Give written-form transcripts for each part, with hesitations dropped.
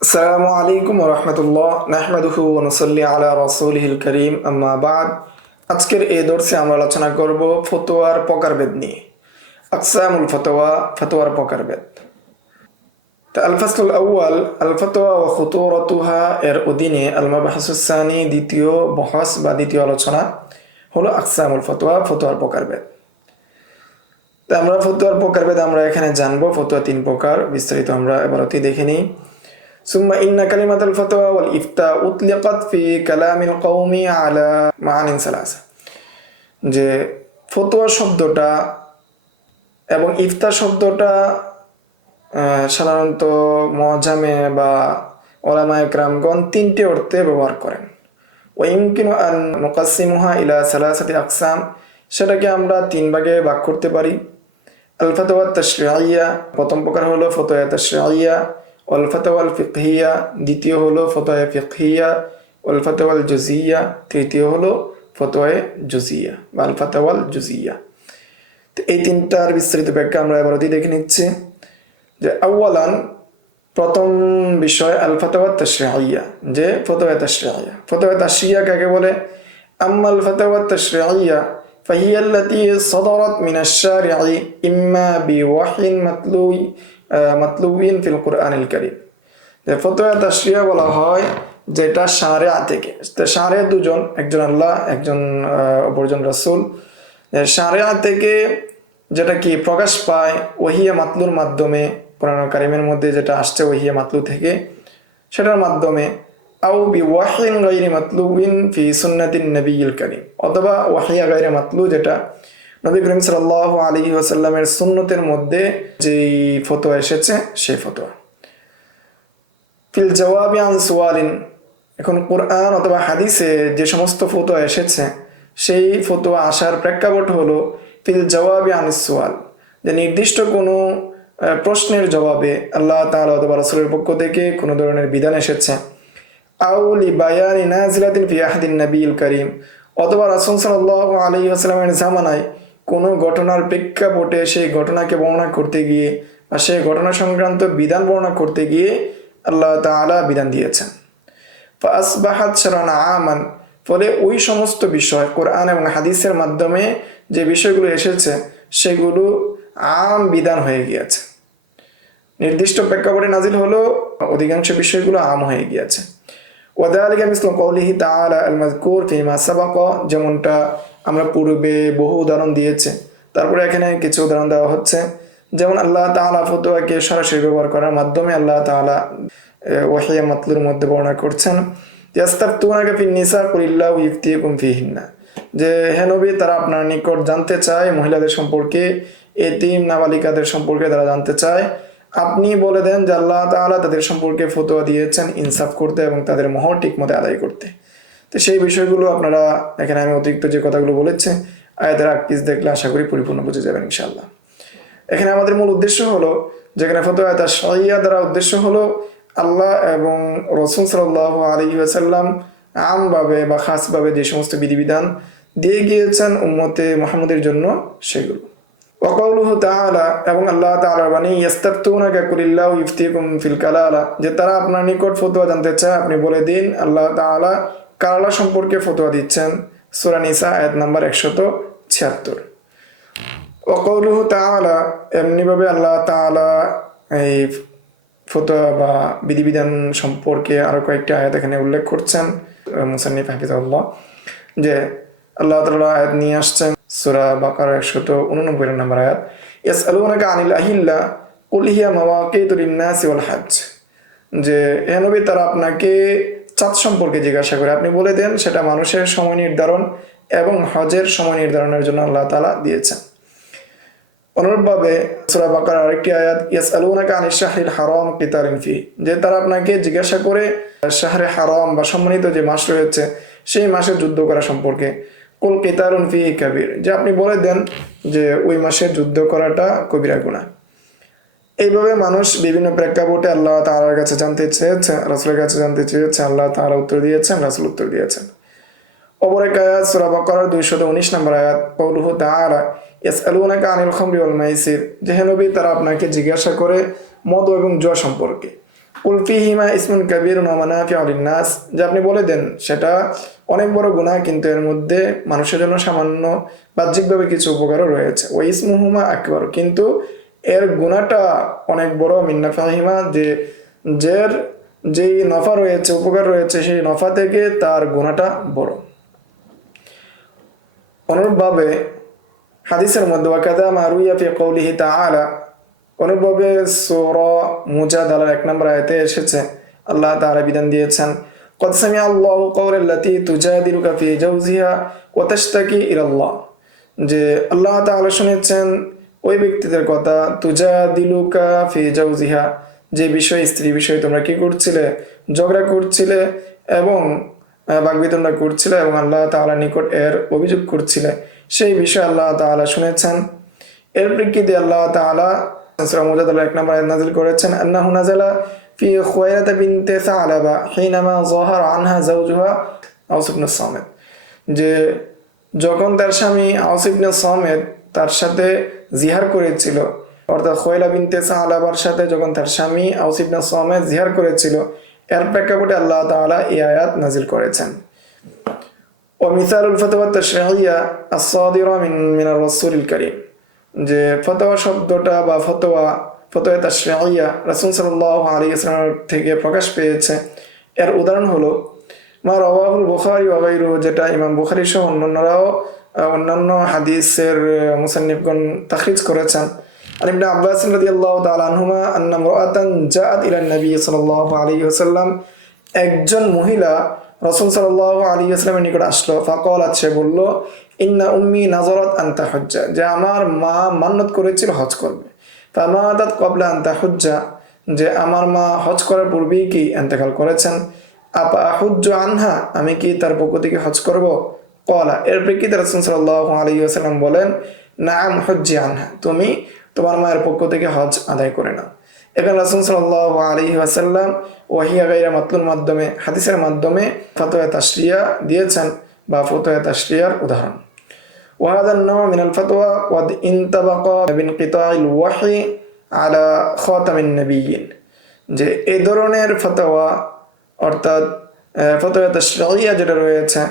আসসালামু আলাইকুম রহমতুল্লাহ নাহমাদুহু ওয়া নুসাল্লি আলা রাসূলিহিল কারীম আম্মা বাদ। আজকের এই দর্সে আমরা আলোচনা করব ফতোয়ার প্রকারভেদ নিয়ে। আকসামুল ফতোয়া, ফতোয়ার প্রকারভেদ। তা আল ফাসলুল আউয়াল আল ফতোয়া ওয়া খুতুরাতুহা এর অধীনে আল মাবহাসুস সানি দ্বিতীয় বহস বা দ্বিতীয় আলোচনা হলো আকসামুল ফতোয়া, ফতোয়ার প্রকারভেদ। তা আমরা ফতোয়ার প্রকারভেদ আমরা এখানে জানবো। ফতোয়া তিন প্রকার, বিস্তারিত আমরা এবারতেই দেখে নিই। ثم إن كلمة الفتوى والإفتاء أطلقت في كلام القوم على معان ثلاثة। যে ফতোয়া শব্দটা এবং ইফতা শব্দটা সাধারণত মুআজ্জামে বা উলামায়ে কেরামগণ তিনটি অর্থে ব্যবহার করেন। ওয়াইমকিনু আন নুকাসসিমুহা ইলা সালাসাতি আকসাম, সেটাকে আমরা তিন ভাগে ভাগ করতে পারি। আল ফাতওয়া তাশরি'ইয়া, প্রথম প্রকার হলো ফতোয়া তাশরি'ইয়া। ওয়াল ফাতওয়াল ফিকহিয়া, দ্বিতীয় হলো ফতোয়া ফিকহিয়া। ওয়াল ফাতওয়াল জুজিয়া, তৃতীয় হলো ফতোয়া জুজিয়া বা আল ফাতওয়াল জুজিয়া। তো এই তিনটার বিস্তারিত ব্যাখ্যা আমরা এবারতেই দেখে নিচ্ছি। যে আউয়ালান, প্রথম বিষয় আল ফাতওয়া তাশরি'ইয়া, যে ফতোয়া তাশরি'ইয়া। ফতোয়া তাশরি'ইয়া কাকে বলে? আম্মাল ফাতওয়া তাশরি'ইয়া ফাহিয়া আল্লাতী সাদারাত মিনাশ শারি'i ইম্মা বিওয়াহয়িন মাতলুবিন ফিল কুরআনিল কারীম। যে ফতোয়া তাশরি'ইয়া বলা হয় যেটা শারিয়া থেকে। শারিয়া দুজন, একজন আল্লাহ, একজন অপরজন রাসূল। শারিয়া থেকে যেটা কি প্রকাশ পায় ওহিয়া মাতলুর মাধ্যমে, কোরআন কারীমের মধ্যে যেটা আসছে ওহিয়া মাতলু থেকে, সেটার মাধ্যমে। আও বিওয়াহয়িন গায়রি মাতলুবিন ফি সুন্নাতিন নবিয়্যিল কারীম, অথবা ওয়াহিয়া গায়রি মাতলু, যেটা নবী করিম সাল্লাল্লাহু আলাইহি ওয়াসাল্লামের সুন্নতের মধ্যে যেই ফতোয়া এসেছে সেই ফতোয়া। ফিল জওয়াবি আন সুয়ালিন, এখন কোরআন অথবা হাদিসে যে সমস্ত ফতোয়া এসেছে সেই ফতোয়া আসার প্রেক্ষাপট হলো ফিল জওয়াবি আন সুয়াল, যে নির্দিষ্ট কোনো প্রশ্নের জবাবে আল্লাহ তাআলা অথবা রাসূলের পক্ষ থেকে কোনো ধরনের বিধান এসেছে। আও লিবায়ানি নাজিলাতিন ফি আহদিন নবিয়্যিল কারীম, অথবা রাসূল সাল্লাল্লাহু আলাইহি ওয়াসাল্লামের জামানায় কোনো ঘটনার প্রেক্ষাপটে সেই ঘটনাকে বর্ণনা করতে গিয়ে বা সেই ঘটনা সংক্রান্ত বিধান বর্ণনা করতে গিয়ে আল্লাহ তাআলা বিধান দিয়েছেন। ফাসবাহাত শারআন আমান, ফলে ওই সমস্ত বিষয় কোরআন এবং হাদিসের মাধ্যমে যে বিষয়গুলো এসেছে সেগুলো আম বিধান হয়ে গিয়েছে। নির্দিষ্ট প্রেক্ষাপটে নাজিল হলো, অধিকাংশ বিষয়গুলো আম হয়ে গিয়েছে। ওয়াদালিকা মিসলু কওলিহি তাআলা আল মাযকুর ফিমা সাবাকা, যেমনটা আমরা পূর্বে বহু উদাহরণ দিয়েছে, তারপরে এখানে কিছু উদাহরণ দেওয়া হচ্ছে। যেমন আল্লাহ তাআলা ফতোয়াকে সরাসরি ব্যবহার করার মাধ্যমে আল্লাহ তাআলা ওয়াহিয়া মাতলুর মধ্যে বর্ণনা করছেন। ইয়াস্তাফতুনাকা ফিন নিসা কুলিল্লাহু ইফতিকুম ফিহিন্না, যে হে নবী, তারা আপনার নিকট জানতে চায় মহিলাদের সম্পর্কে, এতিম নাবালিকাদের সম্পর্কে তারা জানতে চায়। আপনি বলে দেন যে আল্লাহ তাআলা তাদের সম্পর্কে ফতোয়া দিয়েছেন ইনসাফ করতে এবং তাদের মোহর ঠিকমতো আদায় করতে। তো সেই বিষয়গুলো আপনারা এখানে আমি অতিরিক্ত যে কথাগুলো বলেছি আয়াতের আকিস দেখলে আশা করি পরিপূর্ণ বুঝে যাবেন ইনশাআল্লাহ। এখানে আমাদের মূল উদ্দেশ্য হলো, যেখানে ফতোয়া তাশরি'ইয়া দ্বারা উদ্দেশ্য হলো আল্লাহ এবং রাসূল সাল্লাল্লাহু আলাইহি ওয়াসাল্লাম আমভাবে বা খাসভাবে যে সমস্ত বিধিবিধান দিয়ে গিয়েছেন উম্মতে মুহাম্মদের জন্য সেগুলো। ওয়াকাউলুহু তাআলা, এবং আল্লাহ তাআলার বাণী, ইয়াস্তাফতুনাকা কুলিল্লাহু ইফতিকুম ফিল কালালা, যে তারা আপনার নিকট ফতোয়া জানতে চায়, আপনি বলে দিন আল্লাহ তাআলা কালালা সম্পর্কে ফতোয়া দিচ্ছেন। সূরা নিসা আয়াত নাম্বার 176। ওয়াকাউলুহু তাআলা, এমনিভাবে আল্লাহ তাআলা এই ফতোয়া বা বিধিবিধান সম্পর্কে আরো কয়েকটি আয়াত এখানে উল্লেখ করছেন মুসান্নিফ হাফিজাহুল্লাহ, যে আল্লাহ তাআলা আয়াত নিয়ে আসছেন সূরা বাকারা 189 নম্বর আয়াত, ইয়াসআলুনাকা আনিল আহিল্লা কুল হিয়া মাওয়াকিতু লিন-নাসি ওয়াল হজ, যে হে নবী, তারা আপনাকে চাঁদ সম্পর্কে জিজ্ঞাসা করে, আপনি বলে দেন সেটা মানুষের সময় নির্ধারণ এবং হজের সময় নির্ধারণের জন্য আল্লাহ তাআলা দিয়েছেন। অনুরূপভাবে সূরা বাকারার আরেকটি আয়াত, ইয়াসআলুনাকা আনিশ শাহরিল হারাম কিতালিন ফি, যে তারা আপনাকে জিজ্ঞাসা করে শাহরে হারাম বা সম্মানিত যে মাস রয়েছে সেই মাসে যুদ্ধ করা সম্পর্কে। কুল কিতালুন ফি কাবীর, যে আপনি বলে দেন যে ওই মাসে যুদ্ধ করাটা কবিরা গুনাহ। এইভাবে মানুষ বিভিন্ন প্রেক্ষাপটে আল্লাহ তাআলার কাছে জানতে চেয়েছে, রাসূলের কাছে জানতে চেয়েছে, আল্লাহ তাআলা উত্তর দিয়েছেন, রাসূল উত্তর দিয়েছেন। অপর এক আয়াত সূরা বাকারার 219 নম্বর আয়াত, কওলুহু তাআলা ইয়াসআলুনাকা আনিল খামরি ওয়াল মাইসির, যে হে নবী, তারা আপনাকে জিজ্ঞাসা করে মদ এবং জুয়া সম্পর্কে। কুল ফীহিমা ইসমুন কাবীরুন ওয়া মানাফিউ লিন-নাস, যে আপনি বলে দেন সেটা অনেক বড় গুনাহ, কিন্তু এর মধ্যে মানুষের জন্য সামান্য বাহ্যিকভাবে কিছু উপকারও রয়েছে। ওয়া ইসমুহুমা আকবার, কিন্তু এর গুনাহটা অনেক বড়। মিন নাফাহিমা, যেই নফা রয়েছে, উপকার রয়েছে, সেই নফা থেকে তার গুনাহটা বড়। অনুরূপভাবে হাদিসের মধ্যে ওয়াকাদা মা রুইয়া ফি কওলিহি তাআলা, অনুরূপভাবে সূরা মুজাদালার 1 নম্বর আয়াতে এসেছে, আল্লাহ তাআলা বিধান দিয়েছেন, قد سمع الله قول التي تجادلك في زوجها وتشتكي إلى الله, যে আল্লাহ তাআলা শুনেছেন ওই ব্যক্তিদের কথা, তুজাদিলুকা ফি জাওজিহা, যে বিষয় স্ত্রী বিষয়ে তোমরা কি করছিলে, ঝগড়া করছিলে এবং বাগবিতণ্ডা করছিলে এবং আল্লাহ তাআলার নিকট এর অভিযোগ করছিলে, সেই বিষয়ে আল্লাহ তাআলা শুনেছেন। এর প্রেক্ষিতে আল্লাহ তাআলা সূরা মুজাদালা 1 নম্বর আয়াত নাযিল করেছেন, আন্নাহু নাযালা ফি খুওয়াইলাতা বিনতে সালাবা হিনামা যাহারা আনহা যাওজুহা আওস ইবনে সামিত, যে যখন তার স্বামী আওস ইবনে সামিত তার সাথে জিহার করেছিল, অর্থাৎ খুওয়াইলা বিনতে সালাবার সাথে যখন তার স্বামী আওস ইবনে সামিত জিহার করেছিল, এর প্রেক্ষাপটে আল্লাহ তাআলা এই আয়াত নাযিল করেছেন। ও মিসালুল ফাতওয়া তাশরিইয়া আস-সাদিরা মিনার রাসূলিল কারীম, যে ফতোয়া শব্দটা বা ফতোয়া তাশরিইয়া রাসূল সাল্লাল্লাহু আলাইহি ওয়াসাল্লাম থেকে প্রকাশ পেয়েছে, এর উদাহরণ হলো মা রাওয়াহুল বুখারী ওয়া গায়রুহু, যেটা ইমাম বুখারী সহ অন্যান্য হাদিসের মুসান্নিফগণ তাখরিজ করেছেন। আন ইবনে আব্বাস রাদিয়াল্লাহু তাআলা আনহুমা আন্না ইমরাআতান জাআত ইলা নবী সাল্লাল্লাহু আলাইহি ওয়াসাল্লাম, একজন মহিলা রাসূল সাল্লাল্লাহু আলাইহি ওয়াসাল্লামের নিকট আসলো। ফাকালাত, সে বলল, ইন্না উম্মি নাযারাত আন তাহুজ্জা, যে আমার মা মান্নত করেছিল হজ করবে। ফামাদাত ক্বাবলা আন তাহুজ্জা, যে আমার মা হজ করার পূর্বেই কি ইন্তেকাল করেছেন। আপা আহুজ্জু আনহা, আমি কি তার পক্ষ থেকে হজ করব। ক্বালা, এর প্রেক্ষিতে রাসূল সাল্লাল্লাহু আলাইহি ওয়াসাল্লাম বলেন, নাআম হুজ্জি আনহা, তুমি তোমার মায়ের পক্ষ থেকে হজ আদায় করে নাও। এখানে রাসূল সাল্লাল্লাহু আলাইহি ওয়াসাল্লাম ওয়াহিয়া গায়রা মাতলুর মাধ্যমে, হাদিসের মাধ্যমে ফতোয়া তাশরিয়া দিয়েছেন বা ফতোয়া তাশরিয়ার উদাহরণ। وهذا النوع من الفتوى قد انطبق بانقطاع الوحي على خاتم النبيين, যে এই ধরনের ফতোয়া অর্থাৎ ফতোয়া তাশরিয়া যেটা রয়েছে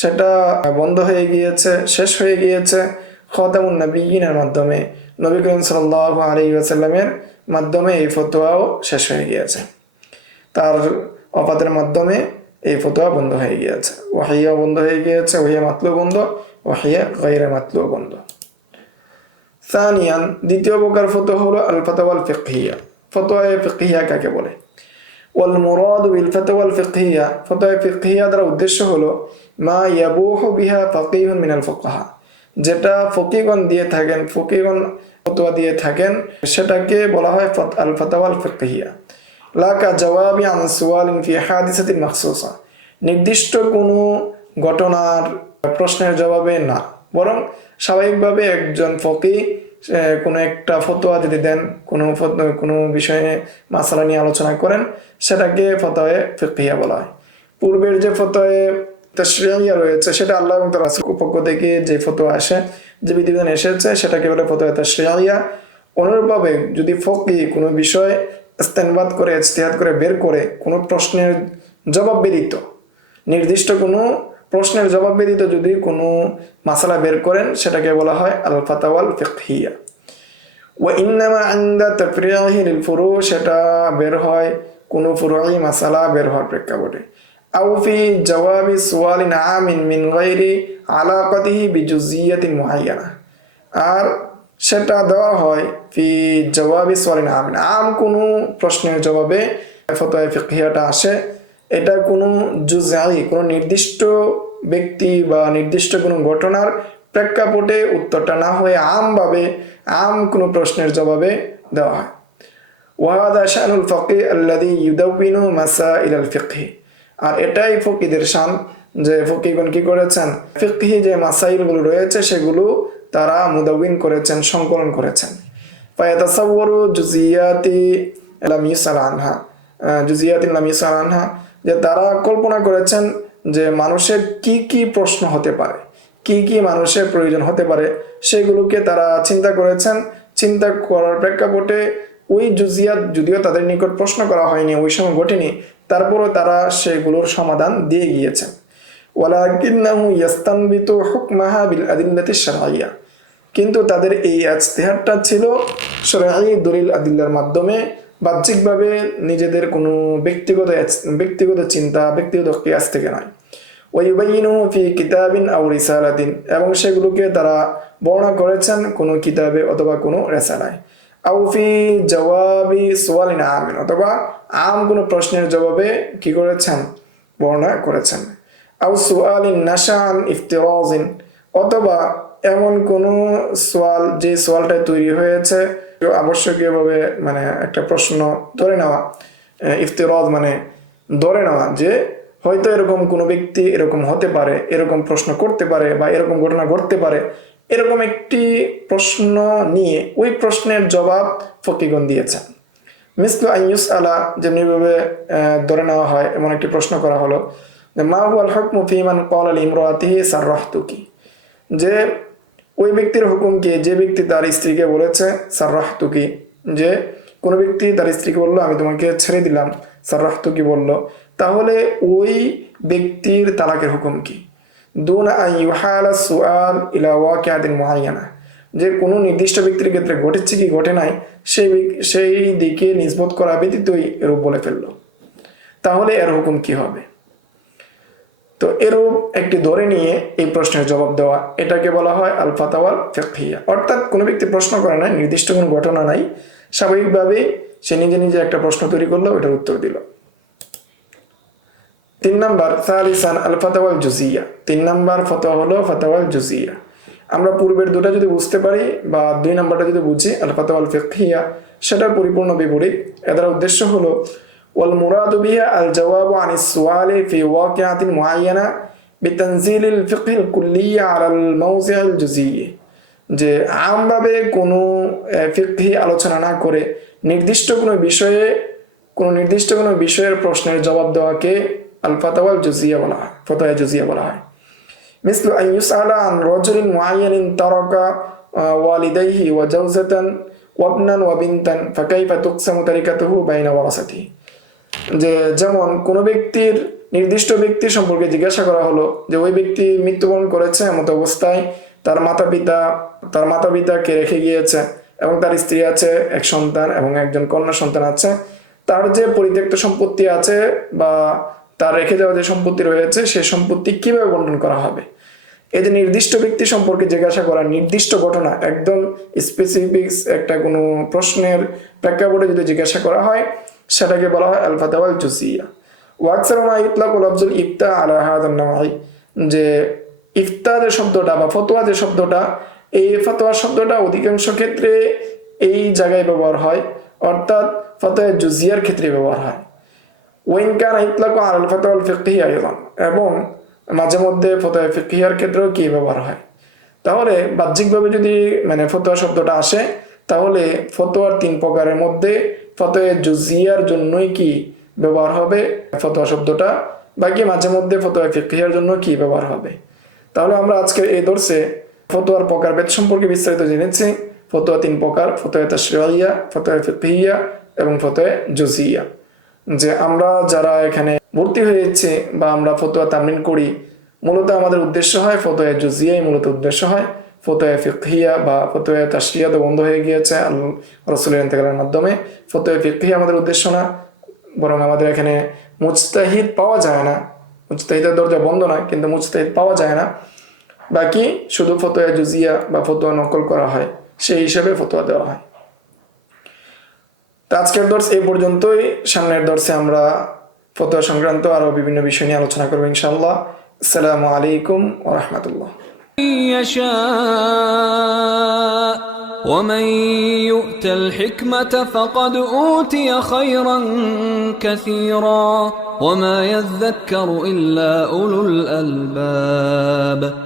সেটা বন্ধ হয়ে গিয়েছে, শেষ হয়ে গিয়েছে খাতামুন নবিয়্যিনের মাধ্যমে, নবী করিম সাল্লাল্লাহু আলাইহি ওয়াসাল্লামের মাধ্যমে এই ফতোয়াও শেষ হয়ে গিয়েছে, তার ওফাতের মাধ্যমে এই ফতোয়া বন্ধ হয়ে গিয়েছে, ওয়াহিয়া বন্ধ হয়ে গিয়েছে, ওয়াহিয়া মাতলু বন্ধ, ওয়াহিয়া গায়রা মাতলু বন্ধ। সানিয়ান, দ্বিতীয় প্রকার ফতোয়া হলো আল ফাতাওয়াল ফিকহিয়া। ফতোয়া ফিকহিয়া কাকে বলে? ওয়াল মুরাদু বিল ফাতাওয়াল ফিকহিয়া, ফতোয়া ফিকহিয়া দ্বারা উদ্দেশ্য হলো মা ইয়াবুহু বিহা ফাকিহুন মিনাল ফুকাহা, যেটা ফকিহগণ দিয়ে থাকেন, ফকিহগণ ফতোয়া দিয়ে থাকেন, সেটাকে বলা হয় আল ফাতাওয়াল ফিকহিয়া। লাকা জওয়াবি আন সুয়ালিন ফি হাদিসাতিন মাখসুসা, নির্দিষ্ট কোনো ঘটনার প্রশ্নের জবাবে না, বরং স্বাভাবিকভাবে একজন ফকিহ কোনো একটা ফতোয়া যদি দেন, কোনো বিষয়ে মাসালা নিয়ে আলোচনা করেন, সেটাকে ফতোয়া ফিকহিয়া বলা হয়। পূর্বের যে ফতোয়া তাশরিইয়া রয়েছে সেটা আল্লাহ এবং তার রাসূলের পক্ষ থেকে যে ফতোয়া আসে, যে বিধিবিধান এসেছে, সেটাকে বলে ফতোয়া তাশরিইয়া। অনুরূপভাবে যদি ফকিহ কোনো বিষয় ইস্তেনবাত করে, ইজতিহাদ করে বের করে কোনো প্রশ্নের জবাব ব্যতীত, নির্দিষ্ট কোনো প্রশ্নের জবাব ব্যতীত যদি কোনো মাসালা বের করেন, সেটাকে বলা হয় আল ফাতাওয়াল ফিকহিয়া। ওয়া ইন্নামা ইনদা তাফরিহি লিল ফুরু, সেটা বের হয় কোনো ফুরুই মাসালা বের হওয়ার প্রেক্ষাপটে। আও ফি জওয়াবি সুয়ালিন আমিন মিন গায়রি আলাকাতিহি বিজুজিয়াতিন মুআয়্যানা, আর সেটা দেওয়া হয় ফি জওয়াবি সুয়ালিন আমিন, আম কোনো প্রশ্নের জবাবে ফতোয়া ফিকহিয়াটা আসে, এটা কোনো জুজআই, কোনো নির্দিষ্ট ব্যক্তি বা নির্দিষ্ট কোনো ঘটনার প্রেক্ষাপটে উত্তরটা না হয়ে আমভাবে আম কোনো প্রশ্নের জবাবে দেওয়া হয়। ওয়াহাদা শানুল ফাকিহ আল্লাযী ইউদাউবিনু মাসাইল আল ফিকহি, আর এটাই ফকিহদের শান, যে ফকিহগণ কি করেছেন, ফিকহি যে মাসাইলগুলো রয়েছে সেগুলো তারা মুদাউবিন করেছেন, সংকলন করেছেন। ফায়াতাসাওয়ারু জুজিয়াতি লাম ইউসাল আনহা, জুজিয়াতিন লাম ইউসাল আনহা, যে তারা কল্পনা করেছেন যে মানুষের কি কি প্রশ্ন হতে পারে, কি কি মানুষের প্রয়োজন হতে পারে, সেগুলোকে তারা চিন্তা করেছেন। চিন্তা করার প্রেক্ষাপটে ওই জুজিয়াত যদিও তাদের নিকট প্রশ্ন করা হয়নি, ওই সময় ঘটেনি, তারপরও তারা সেগুলোর সমাধান দিয়ে গিয়েছেন। ওয়ালাকিন্নাহু ইয়াস্তানবিতু হুকমাহা বিল আদিল্লাতি শারঈয়া, কিন্তু তাদের এই ইজতিহাদটা ছিল শরঈ দলিল আদিল্লার মাধ্যমে, বাহ্যিকভাবে নিজেদের কোনো ব্যক্তিগত চিন্তা, ব্যক্তিগত কিয়াস থেকে নয়। ওয়ায়ুবাইয়িনু ফি কিতাবিন আও রিসালাতিন, এবং সেগুলোকে তারা বর্ণনা করেছেন কোনো কিতাবে অথবা কোনো রিসালায়। আও ফি জওয়াবি সুয়ালিন আমিন, অথবা আম কোনো প্রশ্নের জবাবে কি করেছেন, বর্ণনা করেছেন। আও সুয়ালিন নাশান ইফতিরাজিন, অথবা এমন কোনো সোয়াল যে সোয়ালটা তৈরি হয়েছে আবশ্যকীয়ভাবে, মানে একটা প্রশ্ন ধরে নেওয়া, ইফতিরাজ মানে ধরে নেওয়া যে হয়তো এরকম কোনো ব্যক্তি এরকম হতে পারে, এরকম প্রশ্ন করতে পারে, বা এরকম ঘটনা ঘটতে পারে, এরকম একটি প্রশ্ন নিয়ে ওই প্রশ্নের জবাব ফকিগণ দিয়েছেন। মিসলু আইয়ুস আলা, যেমনিভাবে ধরে নেওয়া হয় এমন একটি প্রশ্ন করা হলো যে মা হুয়াল হুকমু ফি মান ক্বালা লিমরাতিহি সাররাহতুকি, যে ওই ব্যক্তির হুকুম কি, যে ব্যক্তি তার স্ত্রীকে বলেছে সাররাহতুকি, যে কোনো ব্যক্তি তার স্ত্রীকে বললো আমি তোমাকে ছেড়ে দিলাম, সাররাহতুকি বলল, তাহলে ওই ব্যক্তির তালাকের হুকুম কি? দুনা আন ইউহালা সুআল ইলা ওয়াকিআতিন মুআয়্যানা, যে কোনো নির্দিষ্ট ব্যক্তির ক্ষেত্রে ঘটেছে কি ঘটে নাই সেই দিকে নিসবত করা ব্যতীতই এরূপ বলে ফেললো, তাহলে এর হুকুম কি হবে? তো এরূপ একটি ধরে নিয়ে এই প্রশ্নের জবাব দেওয়া, এটাকে বলা হয় আল ফাতাওয়াল ফিকহিয়া। অর্থাৎ কোনো ব্যক্তি প্রশ্ন করে না, নির্দিষ্ট কোনো ঘটনা নাই, স্বাভাবিকভাবেই সে নিজে নিজে একটা প্রশ্ন তৈরি করলো, ওটার উত্তর দিল। 3 নাম্বার সালিসান আল ফাতাওয়াল জুজিয়া, 3 নাম্বার ফতোয়া হলো ফাতাওয়াল জুজিয়া। আমরা পূর্বের দুটা যদি বুঝতে পারি বা 2 নাম্বারটা যদি বুঝি আল ফাতাওয়াল ফিকহিয়া, সেটার পরিপূর্ণ বিপরীত। এদের উদ্দেশ্য হলো ওয়াল মুরাদু বিহা আল জওয়াবু আনিস সুআলি ফি ওয়াকিআতিন মুআয়্যানা বিতানজিলিল ফিকহিল কুল্লিয়্যা আলাল মাওযিআল জুজিয়্যি, যে আমভাবে কোনো ফিকহি আলোচনা না করে নির্দিষ্ট কোনো বিষয়ের প্রশ্নের জবাব দেওয়াকে আল ফাতাওয়াল জুজিয়া বলা হয়, ফতোয়া জুজিয়া বলা হয়। মিসলু আন ইউসআলা আন রাজুলিন মুআয়্যানিন তারাকা ওয়ালিদাইহি ওয়া জাওজাতান ওয়া ইবনান ওয়া বিনতান ফাকাইফা তুকসামু তারিকাতুহু বাইনা ওয়ারাসাতিহি, যে যেমন কোনো ব্যক্তির নির্দিষ্ট ব্যক্তি সম্পর্কে জিজ্ঞাসা করা হলো যে ওই ব্যক্তি মৃত্যুবরণ করেছে, এমত অবস্থায় তার মাতা পিতাকে রেখে গিয়েছে এবং তার স্ত্রী আছে, এক সন্তান এবং একজন কন্যা সন্তান আছে, তার যে পরিত্যক্ত সম্পত্তি আছে বা তার রেখে যাওয়া যে সম্পত্তি রয়েছে সে সম্পত্তি কিভাবে বন্টন করা হবে। এই যে নির্দিষ্ট ব্যক্তি সম্পর্কে জিজ্ঞাসা করা, নির্দিষ্ট ঘটনা, একদম স্পেসিফিক্স একটা কোনো প্রশ্নের প্রেক্ষাপটে যদি জিজ্ঞাসা করা হয়, সেটাকে বলা হয় আল ফাতাওয়াল জুজিয়া। ওয়াকসারু মা ইউতলাকু লাফজুল ইফতা আলা হাযান নাওঈ, যে ইফতা যে শব্দটা বা ফতোয়া যে শব্দটা, এই ফতোয়া শব্দটা অধিকাংশ ক্ষেত্রে এই জায়গায় ব্যবহার হয়, অর্থাৎ ফতোয়া জুজিয়ার ক্ষেত্রে ব্যবহার হয়। ওয়াইন কানা ইতলাকু আলাল ফাতাওয়াল ফিকহিয়া আইদান, এবং মাঝে মধ্যে ফতোয়া ফিকহিয়ার ক্ষেত্রেও কি ব্যবহার হয়। তাহলে বাহ্যিকভাবে যদি মানে ফতোয়া শব্দটা আসে, তাহলে ফতোয়ার 3 প্রকারের মধ্যে ফতোয়া জুজিয়ার জন্যই কি ব্যবহার হবে ফতোয়া শব্দটা, বাকি মাঝে মধ্যে ফতোয়া ফিকহিয়ার জন্য কি ব্যবহার হবে। তাহলে আমরা আজকে এই দর্শে ফতোয়ার প্রকারভেদ সম্পর্কে বিস্তারিত জেনেছি। ফতোয়া 3 প্রকার, ফতোয়া তাশরি'ইয়া, ফতোয়া ফিকহিয়া এবং ফতোয়া জুজিয়া। যে আমরা যারা এখানে ভর্তি হয়েছে বা আমরা ফতোয়া তামরিন করি, মূলত আমাদের উদ্দেশ্য হয় ফতোয়া জুজিয়াই মূলত উদ্দেশ্য হয়। ফতোয়া ফিকহিয়া বা ফতোয়া তাশরি'ইয়া তো বন্ধ হয়ে গিয়েছে রাসূলের ইন্তেকালের মাধ্যমে। ফতোয়া ফিকহিয়া আমাদের উদ্দেশ্য না, বরং আমাদের এখানে মুজতাহিদ পাওয়া যায় না, মুজতাহিদের দরজা বন্ধ না, কিন্তু মুজতাহিদ পাওয়া যায় না, বাকি শুধু ফতোয়া জুজিয়া বা ফতোয়া নকল করা হয়, সেই হিসাবে ফতোয়া দেওয়া হয়। তো আজকের দর্স এই পর্যন্তই। সামনের দর্সে আমরা ফতোয়া সংক্রান্ত আরো বিভিন্ন বিষয় নিয়ে আলোচনা করবো ইনশাআল্লাহ। আসসালামু আলাইকুম ওয়া রাহমাতুল্লাহ। ومن يؤت الحكمة فقد أوتي خيرا كثيرا وما يذكر إلا أولو الألباب